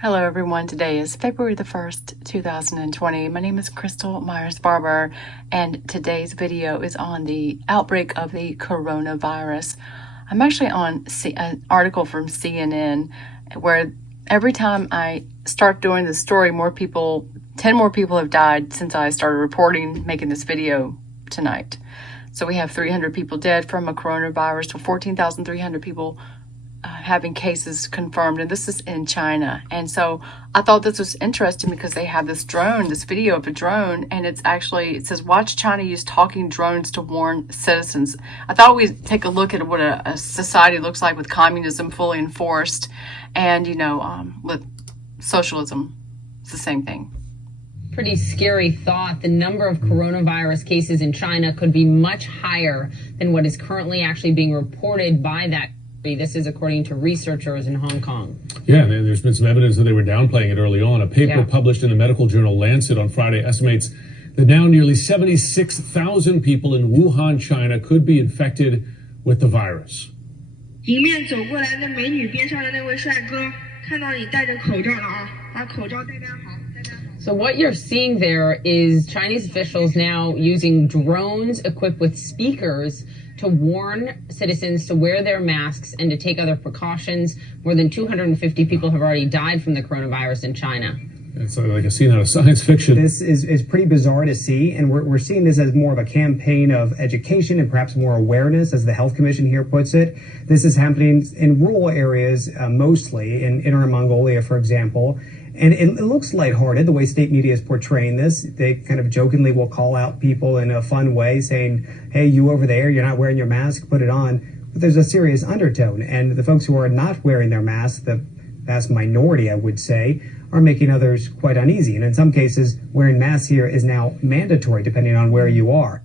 Hello everyone, today is February the 1st, 2020. My name is Crystal Myers-Barber, and today's video is on the outbreak of the coronavirus. I'm actually on an article from CNN where every time I start doing the story, 10 more people have died since I started reporting, making this video tonight. So we have 300 people dead from a coronavirus, to 14,300 people having cases confirmed, and this is in China. And so I thought this was interesting because they have this video of a drone, and it says, watch China use talking drones to warn citizens. I thought we'd take a look at what a society looks like with communism fully enforced and, with socialism. It's the same thing. Pretty scary thought. The number of coronavirus cases in China could be much higher than what is currently actually being reported by that. This is according to researchers in Hong Kong. Yeah, there's been some evidence that they were downplaying it early on. A paper published in the medical journal Lancet on Friday estimates that now nearly 76,000 people in Wuhan, China could be infected with the virus. So what you're seeing there is Chinese officials now using drones equipped with speakers to warn citizens to wear their masks and to take other precautions. More than 250 people have already died from the coronavirus in China. It's like a scene out of science fiction. This is pretty bizarre to see, and we're seeing this as more of a campaign of education and perhaps more awareness, as the Health Commission here puts it. This is happening in rural areas, mostly in Inner Mongolia, for example. And it looks lighthearted, the way state media is portraying this. They kind of jokingly will call out people in a fun way, saying, hey, you over there, you're not wearing your mask, put it on. But there's a serious undertone. And the folks who are not wearing their masks, the vast minority, I would say, are making others quite uneasy. And in some cases, wearing masks here is now mandatory, depending on where you are.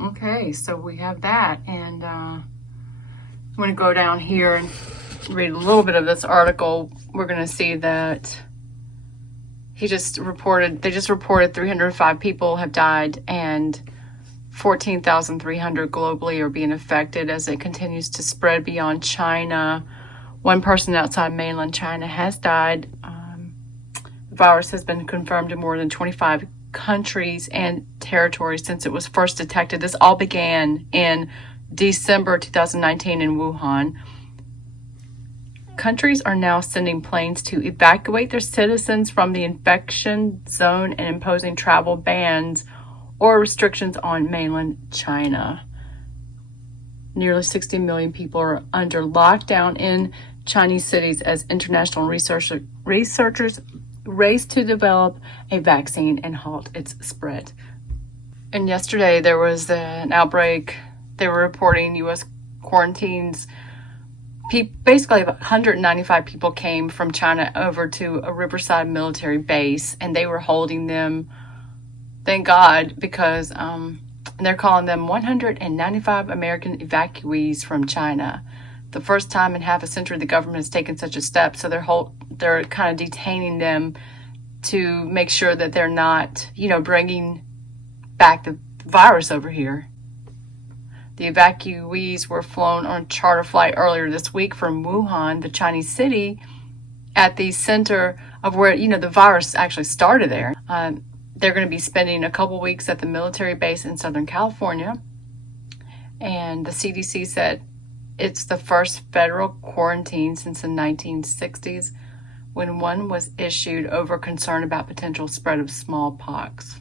Okay, so we have that. And I'm going to go down here and read a little bit of this article. We're going to see that they just reported 305 people have died and 14,300 globally are being affected as it continues to spread beyond China. One person outside mainland China has died. The virus has been confirmed in more than 25 countries and territories since it was first detected. This all began in December 2019 in Wuhan. Countries are now sending planes to evacuate their citizens from the infection zone and imposing travel bans or restrictions on mainland China. Nearly 60 million people are under lockdown in Chinese cities as international researchers race to develop a vaccine and halt its spread. And yesterday there was an outbreak. They were reporting U.S. quarantines. Basically, 195 people came from China over to a Riverside military base, and they were holding them, thank God, because they're calling them 195 American evacuees from China. The first time in half a century the government has taken such a step, so they're kind of detaining them to make sure that they're not, bringing back the virus over here. The evacuees were flown on a charter flight earlier this week from Wuhan, the Chinese city, at the center of where, the virus actually started there. They're going to be spending a couple weeks at the military base in Southern California. And the CDC said it's the first federal quarantine since the 1960s, when one was issued over concern about potential spread of smallpox.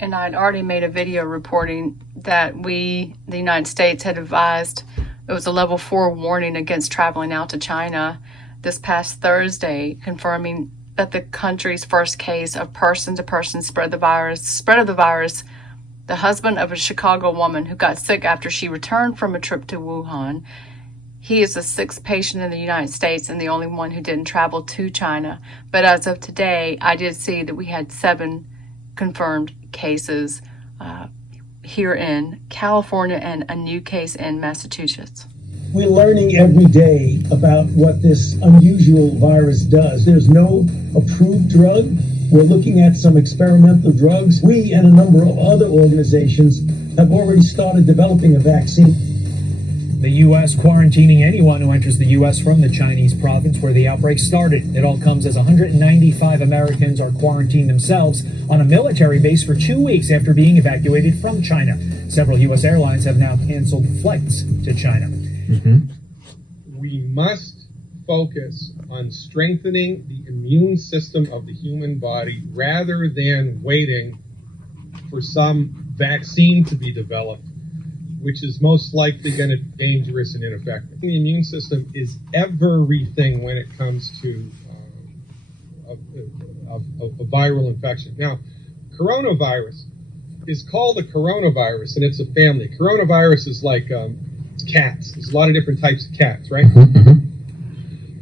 And I'd already made a video reporting that the United States, had advised it was a level 4 warning against traveling out to China this past Thursday, confirming that the country's first case of person-to-person spread of the virus, the husband of a Chicago woman who got sick after she returned from a trip to Wuhan. He is the 6th patient in the United States and the only one who didn't travel to China. But as of today, I did see that we had 7 confirmed cases here in California and a new case in Massachusetts. We're learning every day about what this unusual virus does. There's no approved drug. We're looking at some experimental drugs. We and a number of other organizations have already started developing a vaccine. The U.S. quarantining anyone who enters the U.S. from the Chinese province where the outbreak started. It all comes as 195 Americans are quarantined themselves on a military base for 2 weeks after being evacuated from China. Several U.S. airlines have now canceled flights to China. We must focus on strengthening the immune system of the human body rather than waiting for some vaccine to be developed, which is most likely going to be dangerous and ineffective. The immune system is everything when it comes to a viral infection. Now, coronavirus is called a coronavirus, and it's a family. Coronavirus is like cats. There's a lot of different types of cats, right?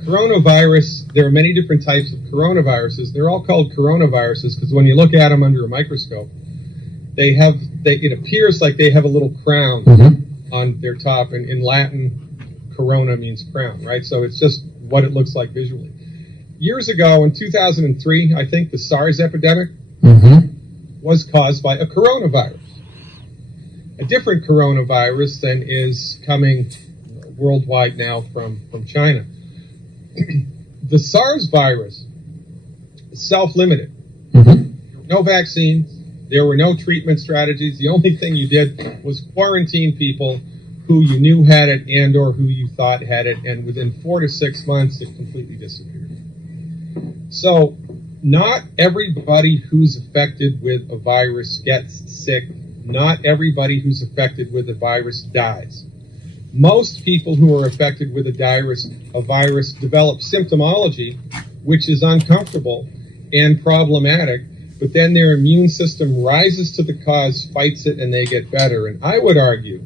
Coronavirus, there are many different types of coronaviruses. They're all called coronaviruses because when you look at them under a microscope, it appears like they have a little crown on their top, and in Latin, corona means crown, right? So it's just what it looks like visually. Years ago, in 2003, I think the SARS epidemic was caused by a coronavirus. A different coronavirus than is coming worldwide now from China. The SARS virus is self-limited. No vaccines. There were no treatment strategies. The only thing you did was quarantine people who you knew had it and or who you thought had it, and within 4 to 6 months, it completely disappeared. So not everybody who's affected with a virus gets sick. Not everybody who's affected with a virus dies. Most people who are affected with a virus develop symptomology, which is uncomfortable and problematic, but then their immune system rises to the cause, fights it, and they get better. And I would argue,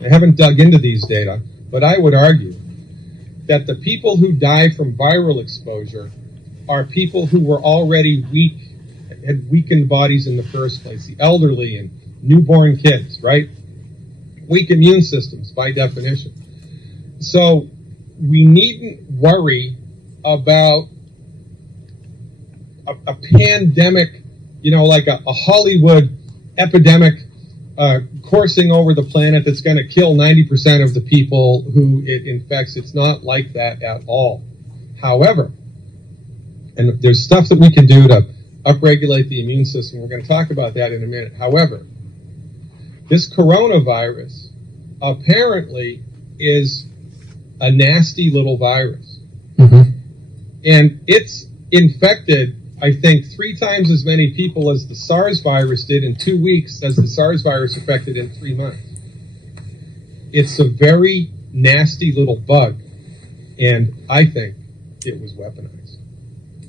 I haven't dug into these data, but I would argue that the people who die from viral exposure are people who were already weak, had weakened bodies in the first place, the elderly and newborn kids, right? Weak immune systems by definition. So we needn't worry about a pandemic, like a Hollywood epidemic coursing over the planet that's going to kill 90% of the people who it infects. It's not like that at all. However, and there's stuff that we can do to upregulate the immune system. We're going to talk about that in a minute. However, this coronavirus apparently is a nasty little virus. And it's infected, I think, 3 times as many people as the SARS virus did in 2 weeks as the SARS virus affected in 3 months. It's a very nasty little bug, and I think it was weaponized.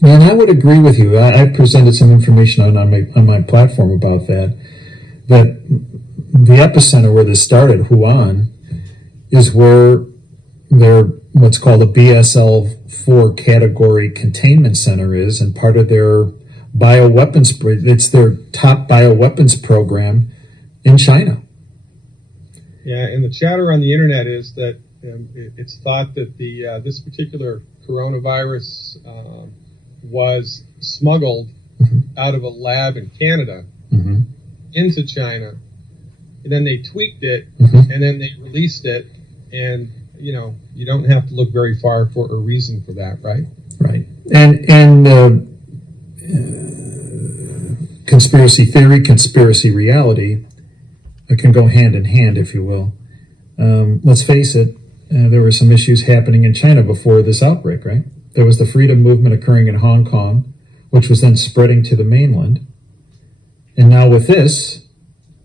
And I would agree with you. I presented some information on my platform about that the epicenter where this started, Wuhan, is where their what's called a BSL-4 category containment center is, and part of their bioweapons, it's their top bioweapons program in China. Yeah, and the chatter on the internet is that it's thought that this particular coronavirus was smuggled out of a lab in Canada into China, and then they tweaked it, and then they released it, and you don't have to look very far for a reason for that, right? Right. And conspiracy theory, conspiracy reality can go hand in hand, if you will. Let's face it, there were some issues happening in China before this outbreak, right? There was the freedom movement occurring in Hong Kong, which was then spreading to the mainland. And now with this,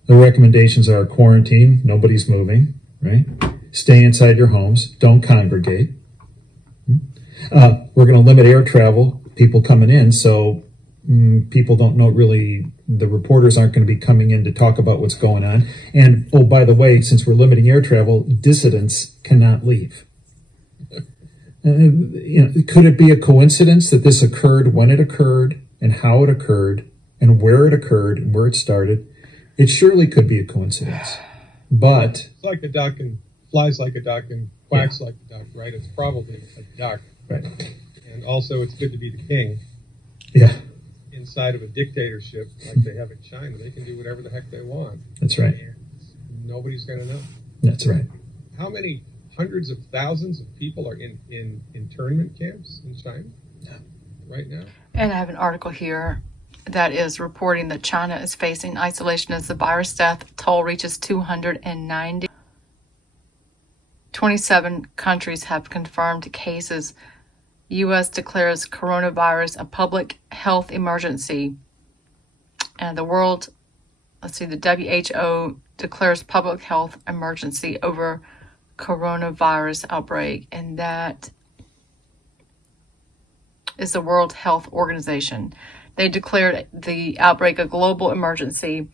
the recommendations are quarantine, nobody's moving, right? Stay inside your homes, don't congregate. We're going to limit air travel, people coming in, so people don't know really, the reporters aren't going to be coming in to talk about what's going on. And, oh, by the way, since we're limiting air travel, dissidents cannot leave. Could it be a coincidence that this occurred when it occurred and how it occurred and where it occurred and where it started? It surely could be a coincidence. But it's like a duck and flies like a duck and quacks like a duck, right? It's probably a duck. Right. And also it's good to be the king. Yeah. Inside of a dictatorship like they have in China, they can do whatever the heck they want. That's right. And nobody's going to know. That's right. How many hundreds of thousands of people are in internment camps in China right now. And I have an article here that is reporting that China is facing isolation as the virus death toll reaches 290. 27 countries have confirmed cases. U.S. declares coronavirus a public health emergency. And the WHO declares public health emergency over coronavirus outbreak. And that is the World Health Organization. They declared the outbreak a global emergency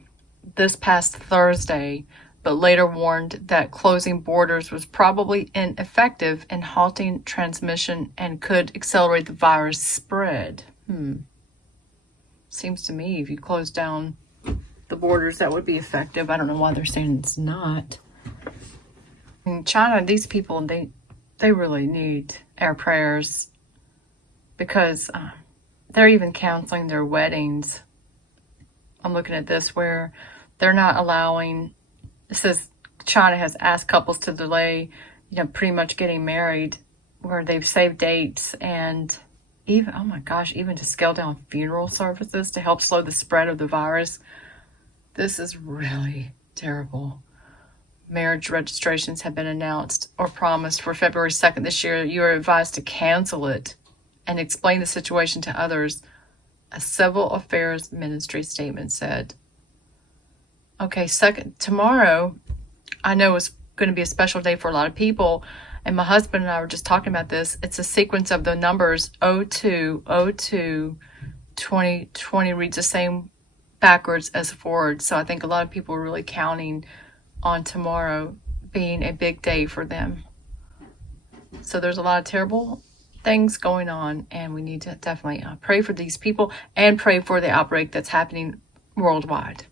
this past Thursday, but later warned that closing borders was probably ineffective in halting transmission and could accelerate the virus spread. Seems to me if you close down the borders, that would be effective. I don't know why they're saying it's not. In China, these people, they really need our prayers because they're even canceling their weddings. I'm looking at this where they're not allowing. It says China has asked couples to delay, pretty much getting married, where they've saved dates and even, oh my gosh, even to scale down funeral services to help slow the spread of the virus. This is really terrible. Marriage registrations have been announced or promised for February 2nd this year. You are advised to cancel it and explain the situation to others, a Civil Affairs Ministry statement said. Okay, tomorrow, I know it's going to be a special day for a lot of people, and my husband and I were just talking about this. It's a sequence of the numbers 02, 02, 20, 20 reads the same backwards as forward. So I think a lot of people are really counting on tomorrow being a big day for them. So there's a lot of terrible things going on, and we need to definitely pray for these people and pray for the outbreak that's happening worldwide.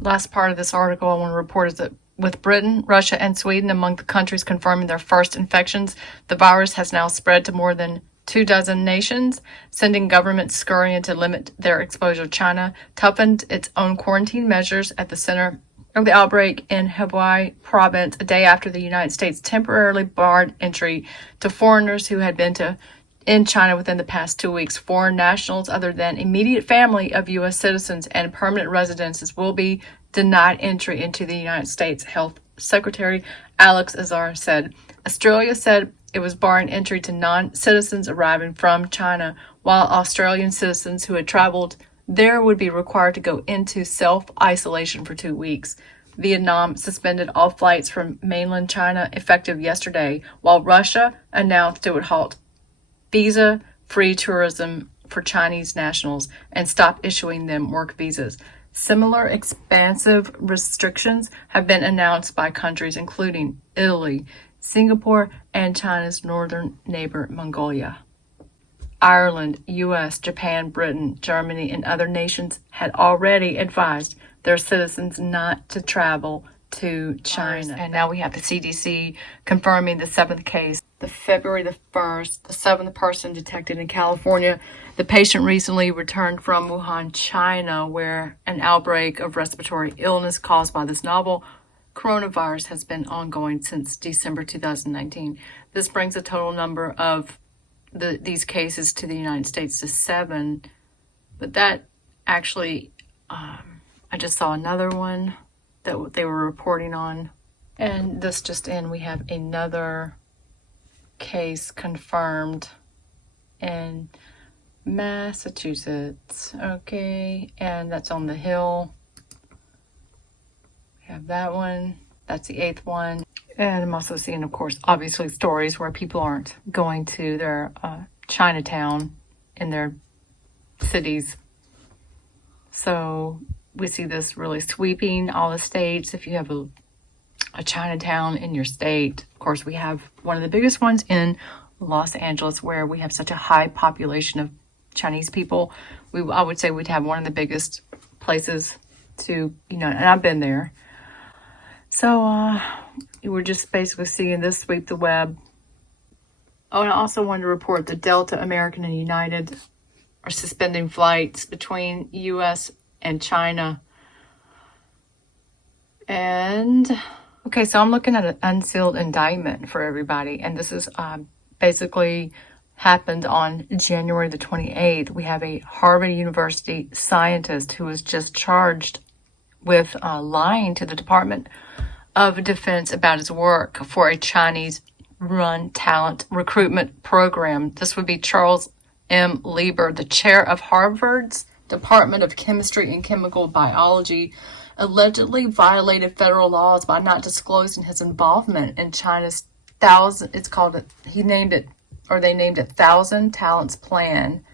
Last part of this article I want to report is that with Britain, Russia, and Sweden among the countries confirming their first infections, the virus has now spread to more than 24 nations, sending governments scurrying to limit their exposure. China toughened its own quarantine measures at the center of the outbreak in Hubei province a day after the United States temporarily barred entry to foreigners who had been in China within the past 2 weeks. Foreign nationals other than immediate family of U.S. citizens and permanent residences will be denied entry into the United States, Health Secretary Alex Azar said. Australia said it was barring entry to non-citizens arriving from China, while Australian citizens who had traveled there would be required to go into self-isolation for 2 weeks. Vietnam suspended all flights from mainland China effective yesterday, while Russia announced it would halt visa-free tourism for Chinese nationals and stop issuing them work visas. Similar expansive restrictions have been announced by countries including Italy, Singapore, and China's northern neighbor, Mongolia. Ireland, U.S., Japan, Britain, Germany, and other nations had already advised their citizens not to travel to China. And now we have the CDC confirming the 7th case. The February the 1st, the 7th person detected in California. The patient recently returned from Wuhan, China, where an outbreak of respiratory illness caused by this novel coronavirus has been ongoing since December 2019. This brings the total number of these cases to the United States to 7. But that actually, I just saw another one that they were reporting on. And this just in, we have another case confirmed in Massachusetts. Okay, and that's on the Hill. We have that one. That's the 8th one. And I'm also seeing, of course, obviously stories where people aren't going to their Chinatown in their cities. So we see this really sweeping all the states. If you have a Chinatown in your state, of course, we have one of the biggest ones in Los Angeles, where we have such a high population of Chinese people. I would say we'd have one of the biggest places to, and I've been there. So we're just basically seeing this sweep the web. Oh, and I also wanted to report that Delta, American, and United are suspending flights between U.S. and China. And Okay, so I'm looking at an unsealed indictment for everybody, and this is basically happened on January the 28th. We have a Harvard University scientist who was just charged with lying to the Department of Defense about his work for a Chinese-run talent recruitment program. This would be Charles M. Lieber, the chair of Harvard's Department of Chemistry and Chemical Biology, allegedly violated federal laws by not disclosing his involvement in China's they named it 1,000 Talents Plan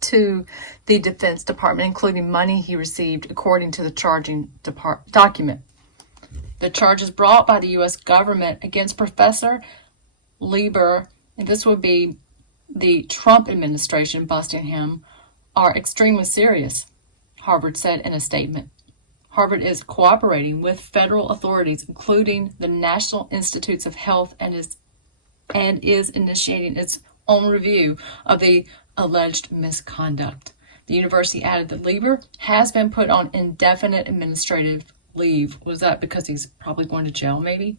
to the Defense Department, including money he received, according to the charging document. The charges brought by the U.S. government against Professor Lieber, and this would be the Trump administration busting him, are extremely serious, Harvard said in a statement. Harvard is cooperating with federal authorities, including the National Institutes of Health, and is initiating its own review of the alleged misconduct. The university added that Lieber has been put on indefinite administrative leave. Was that because he's probably going to jail, maybe?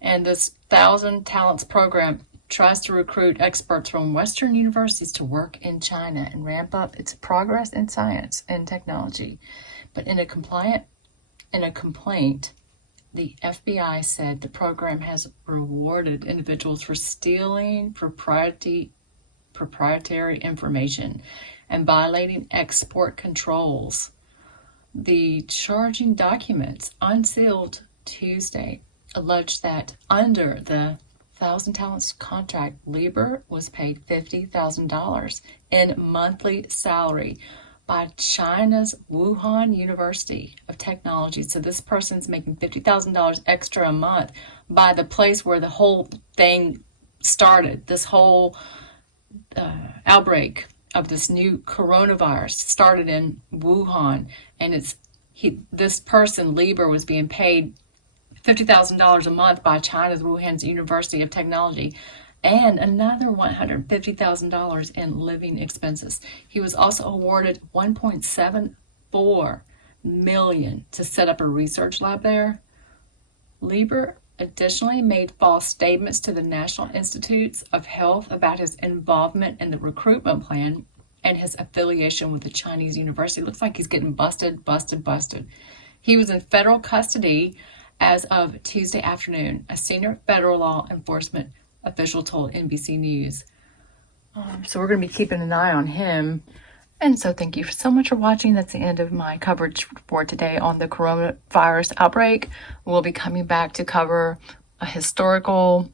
And this 1,000 Talents program tries to recruit experts from Western universities to work in China and ramp up its progress in science and technology. But in a complaint, the FBI said the program has rewarded individuals for stealing proprietary information and violating export controls. The charging documents, unsealed Tuesday, alleged that under the 1,000 Talents contract, Lieber was paid $50,000 in monthly salary by China's Wuhan University of Technology. So this person's making $50,000 extra a month by the place where the whole thing started. This whole outbreak of this new coronavirus started in Wuhan, and this person, Lieber, was being paid $50,000 a month by China's Wuhan University of Technology, and another $150,000 in living expenses. He was also awarded $1.74 million to set up a research lab there. Lieber additionally made false statements to the National Institutes of Health about his involvement in the recruitment plan and his affiliation with the Chinese university. It looks like he's getting busted. He was in federal custody as of Tuesday afternoon, a senior federal law enforcement official told NBC News. So we're going to be keeping an eye on him. And so thank you so much for watching. That's the end of my coverage for today on the coronavirus outbreak. We'll be coming back to cover a historical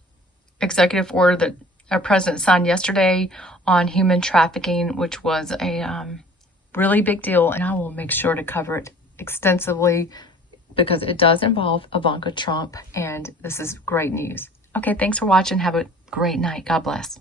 executive order that our president signed yesterday on human trafficking, which was a really big deal. And I will make sure to cover it extensively because it does involve Ivanka Trump. And this is great news. Okay, thanks for watching. Have a great night. God bless.